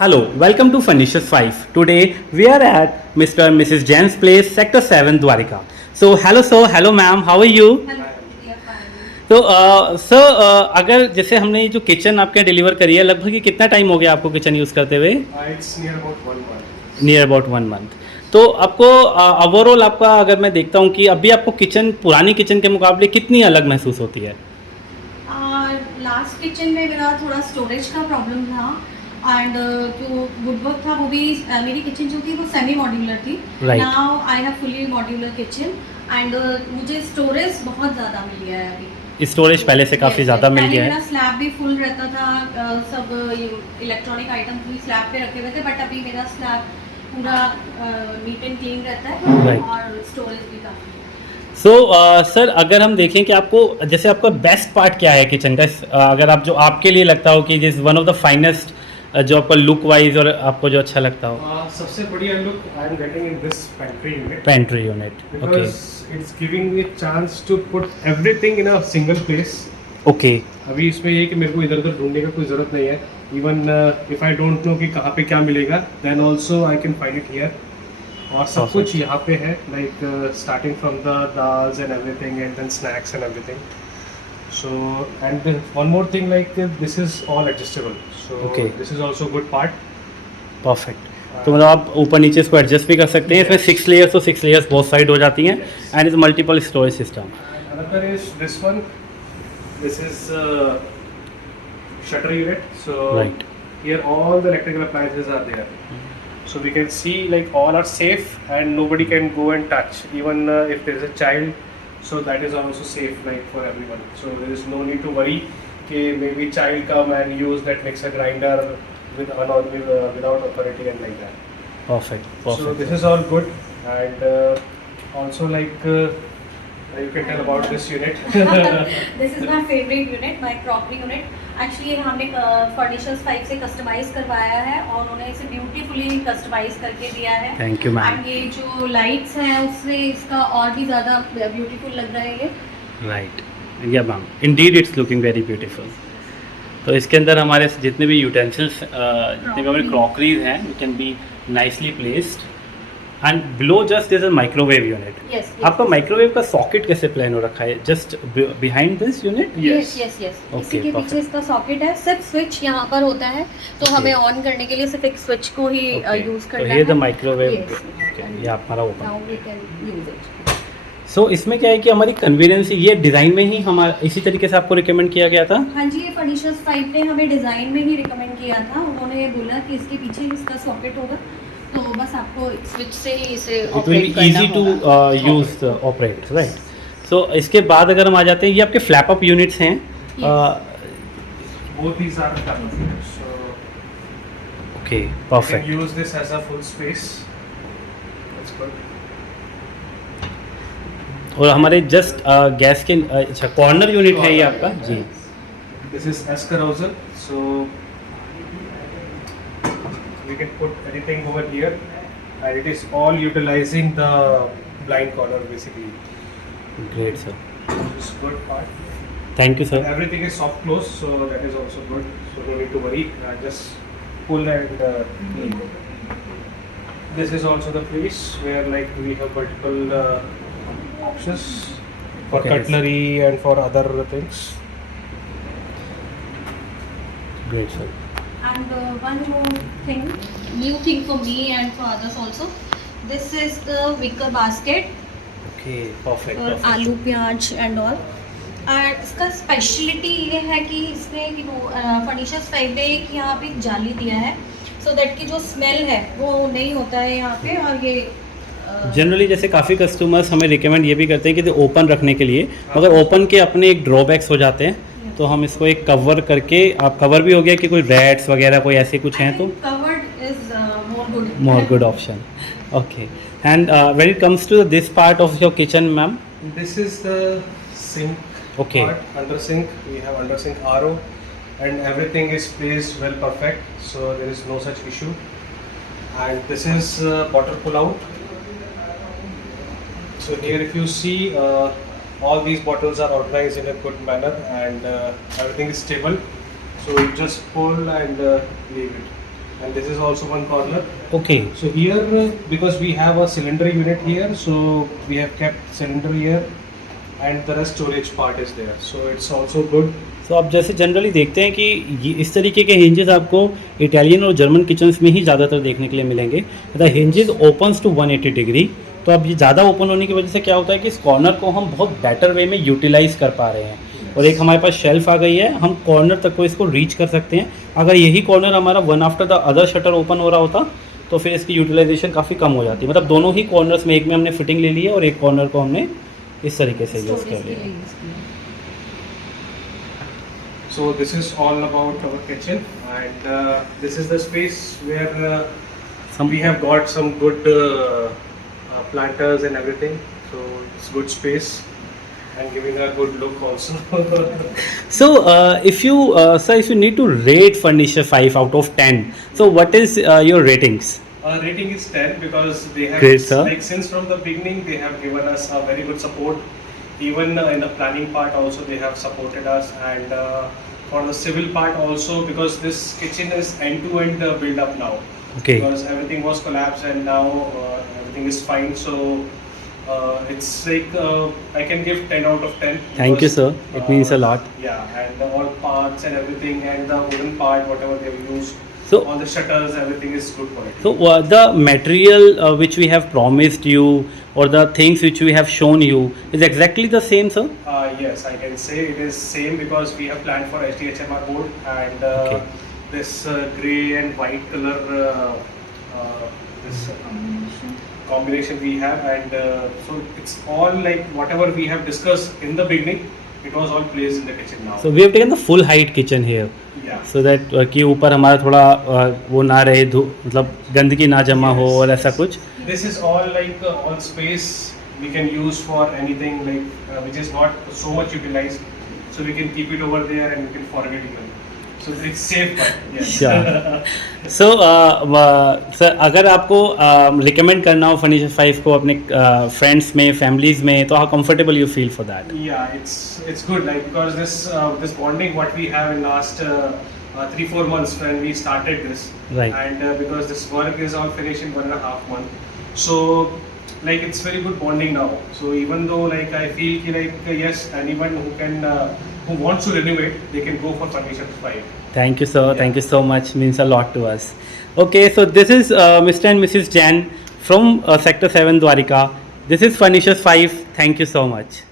Hello, welcome to Furnishers 5. Today we are at Mr. and Mrs. Jain's place, Sector 7, Dwarika. So, hello sir, hello ma'am, how are you? Hello भैया फाइनली तो सर अगर जैसे हमने ये जो किचन आपके डिलीवर करी है, लगभग ये कितना टाइम हो गया आपको किचन यूज़ करते हुए? It's near about 1 month. Near about 1 मंथ. तो आपको ओवरऑल आपका अगर मैं देखता हूँ कि अभी आपको किचन पुरानी किचन के मुकाबले कितनी अलग महसूस होती है? लास्ट किचन में मेरा थोड़ा स्टोरेज का प्रॉब्लम था एंड जो वुडवर्क था वो भी मेरी किचन जो थी वो सेमी मॉड्यूलर थी. Right. Now I have fully modular kitchen and मुझे स्टोरेज बहुत ज़्यादा मिल गया है अभी. स्टोरेज पहले से काफ़ी Yes, ज़्यादा yes. मिल पहले गया है. मेरा स्लैब भी फुल रहता था, सब इलेक्ट्रॉनिक आइटम भी स्लैब पे रखे हुए थे, बट अभी मेरा स्लैब पूरा नीट एंड क्लीन रहता है. Right. और स्टोरेज भी काफ़ी है. सो सर अगर हम देखें कि आपको जैसे आपका बेस्ट पार्ट क्या है किचन का, अगर आप जो आपके लिए लगता हो कि this one of the finest, जो आपका लुक वाइज और आपको जो अच्छा लगता हो? सबसे बढ़िया look I'm getting in this pantry unit pantry unit. Okay because it's giving me a chance to put everything in a single place. Okay. अभी इसमें ये कि मेरे को इधर उधर ढूंढने का कोई ज़रूरत नहीं है. Even if I don't know कि कहाँ पे क्या मिलेगा, then also I can find it here. और सब Perfect. कुछ यहाँ पे है, like starting from the dals and everything and then snacks and everything. So and one more thing, like this is all adjustable, so Okay. This is also good part. Perfect. तो मतलब आप ऊपर नीचे इसको एडजस्ट भी कर सकते हैं. इसमें 6 लेयर्स तो 6 लेयर्स बोथ साइड हो जाती हैं and is multiple storage system. Another is this one. This is shutter unit. So Right. here all the electrical appliances are there. So we can see like all are safe and nobody can go and touch. Even if there is a child, so that is also safe like for everyone. So there is no need to worry कि maybe child come and use that mixer grinder without authority and like that. Perfect. So this perfect. is all good and also like you can tell about this unit. This is my favourite unit, my crockery unit. Actually हमने फर्निचर्स 5 से कस्टमाइज करवाया है और उन्होंने इसे beautifully customise करके दिया है. Thank you ma'am. एंड ये जो लाइट्स हैं उससे इसका और भी ज़्यादा ब्यूटीफुल लग रहा है ये. राइट. या ma'am, Indeed it's looking very beautiful. तो इसके अंदर हमारे जितने भी यूटेंसिल्स, जितने भी हमारे क्रॉकरीज हैं, it can be nicely placed. And below just is a microwave unit. Yes आपका माइक्रोवेव का सॉकेट कैसे प्लान हो रखा है? Just behind this unit? Yes yes yes. Okay, इसी के perfect. पीछे इसका सॉकेट है. सिर्फ स्विच यहाँ पर होता है, तो Okay. हमें ऑन करने के लिए सिर्फ एक स्विच को ही यूज तो करना ये है. The microwave. Yes. ये हमारा open. Now we can use it. So इसमें क्या है कि हमारी कन्वीनियंस, ये डिज़ाइन में ही हमारा इसी तरीके से आपको रिकमेंड किया गया था. हाँ जी, ये फर्निचर्स 5 ने हमें डिज़ाइन में ही रिकमेंड किया था. उन्होंने बोला कि इसके पीछे इसका सॉकेट होगा, तो बस आपको स्विच से ही इसे इट विल ऑपरेट बी करना इजी टू होगा. Use operate. राइट. सो इसके बाद अगर हम आ जाते हैं, ये आपके फ्लैप अप यूनिट्स हैं. Both these are covered. So okay. you can perfect. use this as a full space. That's good. और हमारे जस्ट गैस के अच्छा कॉर्नर यूनिट है ये आपका जी. This is S carousel. So we can put anything over here, and it is all utilizing the blind corner basically. Great sir. This is good part. Thank you And sir. everything is soft close, so that is also good. So no need to worry. Just pull and clean. This is also the place where like we have multiple options for Okay. cutlery and for other things. Great sir. And one more thing, new thing for me and for others also. This is the wicker basket okay. Perfect. और आलू प्याज and all. और इसका स्पेशलिटी ये है कि इसमें फर्निचर्स 5 ने एक यहाँ पे एक जाली दिया है, सो दैट की जो स्मेल है वो नहीं होता है यहाँ पे. और ये जनरली जैसे काफ़ी कस्टमर्स हमें रिकमेंड ये भी करते हैं कि ओपन रखने के लिए, मगर ओपन के अपने एक ड्रॉबैक्स हो जाते हैं, तो हम इसको एक कवर करके, आप कवर भी हो गया कि कोई रैट्स वगैरह कोई ऐसे कुछ हैं तो covered is more good. More good option. Okay. And when it comes to this part of your kitchen ma'am. This is the sink Okay. part, under sink. We have under sink RO, and everything is placed well perfect, so there is no such issue. And this is water pull out. So here if you see all these bottles are organized in a good manner and everything is stable. So you just pull and leave it. and this is also one corner. Okay So here, because we have a cylinder unit here, so we have kept cylinder here, and the rest storage part is there. So it's also good. तो आप जैसे जनरली देखते हैं कि ये इस तरीके के हिंजेस आपको इटालियन और जर्मन किचन्स में ही ज़्यादातर देखने के लिए मिलेंगे। The hinges opens to 180 degree. तो अब ये ज़्यादा ओपन होने की वजह से क्या होता है कि इस कॉर्नर को हम बहुत बेटर वे में यूटिलाइज कर पा रहे हैं। और एक हमारे पास शेल्फ आ गई है, हम कॉर्नर तक को इसको रीच कर सकते हैं। अगर यही कॉर्नर हमारा one after the other shutter open हो रहा होता तो फिर इसकी यूटिलाइजेशन काफ़ी कम हो जाती है। मतलब दोनों ही कॉर्नर्स में, एक में हमने फिटिंग ले ली है और एक कॉर्नर को हमने इस तरीके से यूज़ कर लिया। So this is all about our kitchen, and this is the space where we have got some good planters and everything. So it's good space and giving a good look also. So if you sir, if you need to rate Furniture 5 out of 10, so what is your ratings? Rating is 10 because they have, Great, sir. like since from the beginning, they have given us a very good support. Even in the planning part also they have supported us, and for the civil part also, because this kitchen is end-to-end build up now. Okay. Because everything was collapsed and now everything is fine. So it's like I can give 10 out of 10. Thank you, because, sir. It means a lot. Yeah, and all parts and everything, and the wooden part, whatever they've used, So all the shutters, everything is good quality. so the material which we have promised you, or the things which we have shown you, is exactly the same, sir? Yes, I can say it is same because we have planned for HDHMR board, and Okay. this grey and white color this combination we have, and so it's all like whatever we have discussed in the beginning, it was all placed in the kitchen now. So we have taken the full height kitchen here, Yeah. so that कि ऊपर हमारा थोड़ा वो ना रहे, मतलब गंदगी ना जमा हो और ऐसा कुछ। This is all like all space we can use for anything, like which is not so much utilized, so we can keep it over there and we can forget it even. So it's safe part. Yes. Sure. So sir अगर आपको रिकमेंड करना हो फर्नीचर 5 को अपने फ्रेंड्स में, फैमिलीज में, तो how comfortable you feel for that? Yeah, it's good, like because this bonding what we have in last 3-4 months when we started this, Right. and because this work is all finished in 1.5 month, so like it's very good bonding now. So even though like I feel ki, like yes, anyone who can who wants to renovate, they can go for Furniture 5. Thank you, sir. Yeah. Thank you so much. Means a lot to us. Okay, so this is Mr. and Mrs. Jain from Sector 7 Dwarika. This is Furnitures 5. Thank you so much.